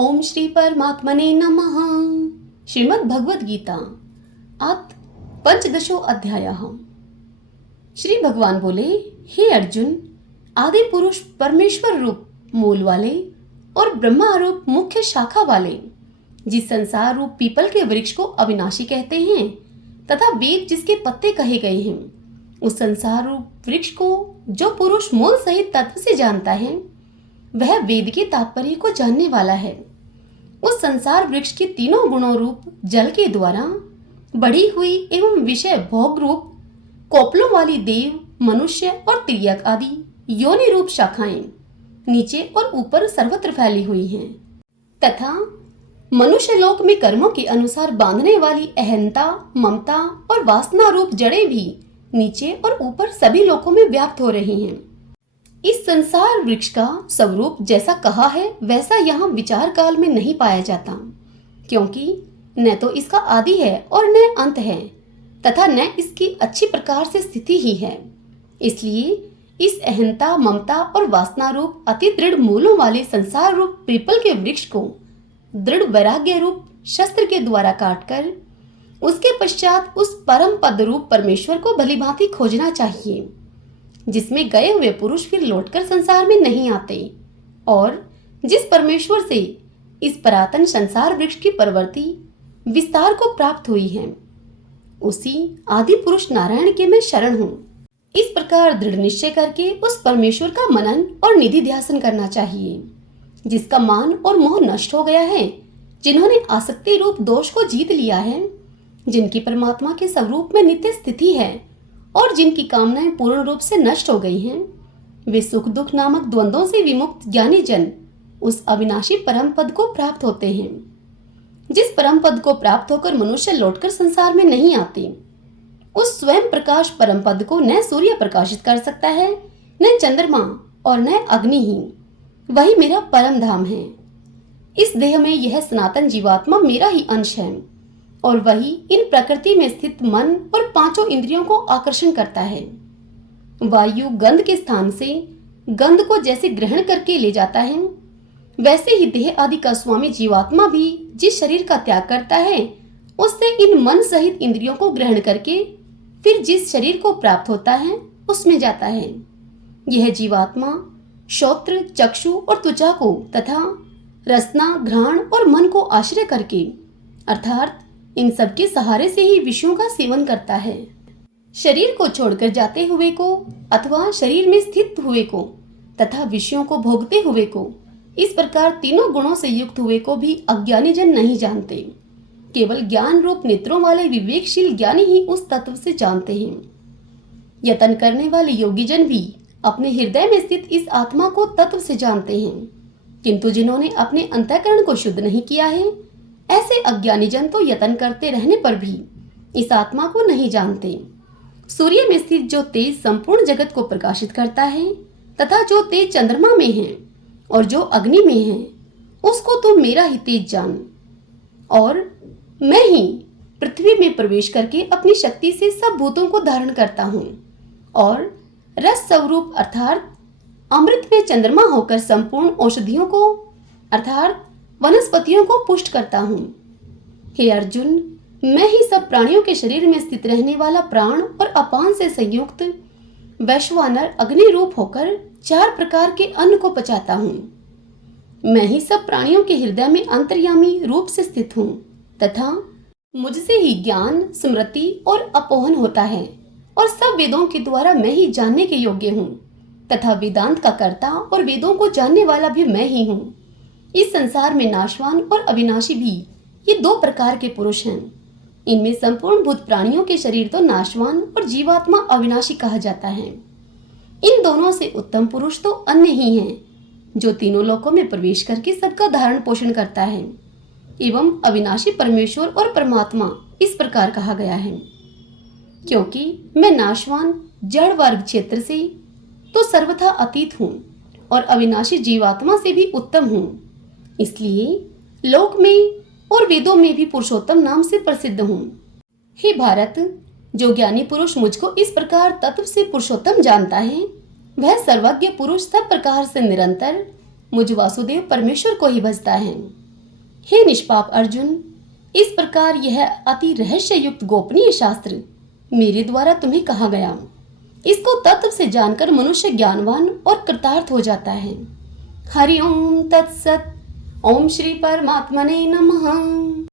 ओम श्री परमात्मने नमः। श्रीमद् भगवद गीता अथ पंचदशो अध्यायः। श्री भगवान बोले, हे अर्जुन, आदि पुरुष परमेश्वर रूप मूल वाले और ब्रह्मा रूप मुख्य शाखा वाले जिस संसार रूप पीपल के वृक्ष को अविनाशी कहते हैं तथा वेद जिसके पत्ते कहे गए हैं, उस संसार रूप वृक्ष को जो पुरुष मूल सहित तत्व से जानता है वह वेद के तात्पर्य को जानने वाला है। उस संसार वृक्ष के तीनों गुणों रूप जल के द्वारा बढ़ी हुई एवं विषय भोग रूप कोपलों वाली देव, मनुष्य और तिर्यक आदि योनि रूप शाखाएं नीचे और ऊपर सर्वत्र फैली हुई हैं तथा मनुष्य लोक में कर्मों के अनुसार बांधने वाली अहंता, ममता और वासना रूप जड़ें भी नीचे और ऊपर सभी लोकों में व्याप्त हो रही हैं। इस संसार वृक्ष का स्वरूप जैसा कहा है वैसा यहाँ विचार काल में नहीं पाया जाता, क्योंकि न तो इसका आदि है और न अंत है तथा न इसकी अच्छी प्रकार से स्थिति ही है। इसलिए इस अहंता, ममता और वासना रूप अति दृढ़ मूलों वाले संसार रूप पीपल के वृक्ष को दृढ़ वैराग्य रूप शस्त्र के द्वारा काटकर उसके पश्चात उस परम पद रूप परमेश्वर को भलीभांति खोजना चाहिए, जिसमें गए हुए पुरुष फिर लौटकर संसार में नहीं आते और जिस परमेश्वर से इस परातन संसार वृक्ष की परवर्ती विस्तार को प्राप्त हुई है, उसी आदि पुरुष नारायण के मैं शरण हूँ। इस प्रकार दृढ़ निश्चय करके उस परमेश्वर का मनन और निधि ध्यासन करना चाहिए, जिसका मान और मोह नष्ट हो गया है, जिन्होंने आसक्ति रूप दोष को जीत लिया है, जिनकी परमात्मा के स्वरूप में नित्य स्थिति है और जिनकी कामनाएं पूर्ण रूप से नष्ट हो गई हैं, वे सुख दुख नामक द्वंद्वों से विमुक्त ज्ञानी जन उस अविनाशी परम पद को प्राप्त होते हैं। जिस परम पद को प्राप्त होकर मनुष्य लौटकर संसार में नहीं आते, उस स्वयं प्रकाश परम पद को न सूर्य प्रकाशित कर सकता है, न चंद्रमा और न अग्नि ही। वही मेरा परम धाम है। इस देह में यह सनातन जीवात्मा मेरा ही अंश है और वही इन प्रकृति में स्थित मन और पांचों इंद्रियों को आकर्षण करता है। वायु गंध के स्थान से गंध को जैसे ग्रहण करके ले जाता है, वैसे ही देह आदि का स्वामी जीवात्मा भी जिस शरीर का त्याग करता है, उससे इन मन सहित इंद्रियों को ग्रहण करके फिर जिस शरीर को प्राप्त होता है उसमें जाता है। यह जीवात्मा श्रोत्र, चक्षु और त्वचा को तथा रसना, घ्राण और मन को आश्रय करके अर्थात इन सब के सहारे से ही विषयों का सेवन करता है। शरीर को छोड़कर जाते हुए को अथवा शरीर में स्थित हुए को तथा विषयों को भोगते हुए को, इस प्रकार तीनों गुणों से युक्त हुए को भी अज्ञानी जन नहीं जानते। केवल ज्ञान रूप नेत्रों वाले विवेकशील ज्ञानी ही उस तत्व से जानते हैं। यत्न करने वाले योगी जन भी अपने हृदय में स्थित इस आत्मा को तत्व से जानते हैं, किंतु जिन्होंने अपने अंतःकरण को शुद्ध नहीं किया है, ऐसे अज्ञानी जन तो यत्न करते रहने पर भी इस आत्मा को नहीं जानते। सूर्य में स्थित जो तेज संपूर्ण जगत को प्रकाशित करता है तथा जो तेज चंद्रमा में है और जो अग्नि में है, उसको तुम मेरा ही तेज जान। और मैं ही पृथ्वी में प्रवेश करके अपनी शक्ति से सब भूतों को धारण करता हूँ और रस स्वरूप अर्थात अमृत में चंद्रमा होकर संपूर्ण औषधियों को अर्थात वनस्पतियों को पुष्ट करता हूँ। हे अर्जुन, मैं ही सब प्राणियों के शरीर में स्थित रहने वाला प्राण और अपान से संयुक्त वैश्वानर अग्नि रूप होकर 4 प्रकार के अन्न को पचाता हूँ। मैं ही सब प्राणियों के हृदय में अंतर्यामी रूप से स्थित हूँ तथा मुझसे ही ज्ञान, स्मृति और अपोहन होता है और सब वेदों के द्वारा मैं ही जानने के योग्य हूँ तथा वेदांत का कर्ता और वेदों को जानने वाला भी मैं ही हूँ। इस संसार में नाशवान और अविनाशी भी ये 2 प्रकार के पुरुष हैं। इनमें संपूर्ण भूत प्राणियों के शरीर तो नाशवान और जीवात्मा अविनाशी कहा जाता है। इन दोनों से उत्तम पुरुष तो अन्य ही हैं, जो तीनों लोकों में प्रवेश करके सबका धारण पोषण करता है। एवं अविनाशी परमेश्वर और परमात्मा इस प्रकार कहा गया है, क्योंकि मैं नाशवान जड़ वर्ग क्षेत्र से तो सर्वथा अतीत हूँ और अविनाशी जीवात्मा से भी उत्तम हूँ। इसलिए लोक में और वेदों में भी पुरुषोत्तम नाम से प्रसिद्ध हूँ। हे भारत, जो ज्ञानी पुरुष मुझको इस प्रकार तत्व से पुरुषोत्तम जानता है, वह सर्वज्ञ पुरुष सब प्रकार से निरंतर मुझ वासुदेव परमेश्वर को ही भजता है। हे निष्पाप अर्जुन, इस प्रकार यह अति रहस्य युक्त गोपनीय शास्त्र मेरे द्वारा तुम्हें कहा गया। इसको तत्व से जानकर मनुष्य ज्ञानवान और कृतार्थ हो जाता है। हरि ओम तत्सत। ओम श्री परमात्मने नमः।